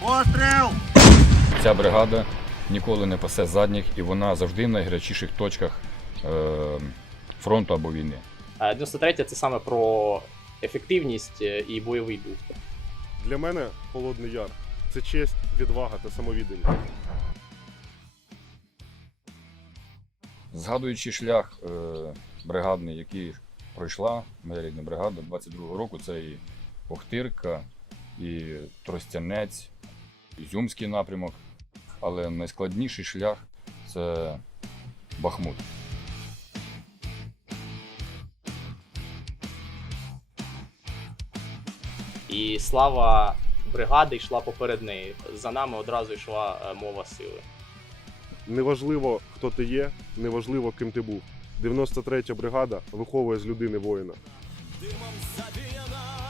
Постріл! Ця бригада ніколи не пасе задніх і вона завжди в найгарячіших точках е, фронту або війни. Е, 93 це саме про ефективність е, і бойовий дух. Для мене Холодний Яр це честь, відвага та самовідданість. Згадуючи шлях е, бригадний, який пройшла моя рідна бригада 22-го року, це і Охтирка, і Тростянець, Ізюмський напрямок. Але найскладніший шлях це Бахмут. І слава бригади йшла поперед неї. За нами одразу йшла е, мова сили. Неважливо, хто ти є, неважливо, ким ти був. 93-я бригада виховує з людини воїна. Димом завіяна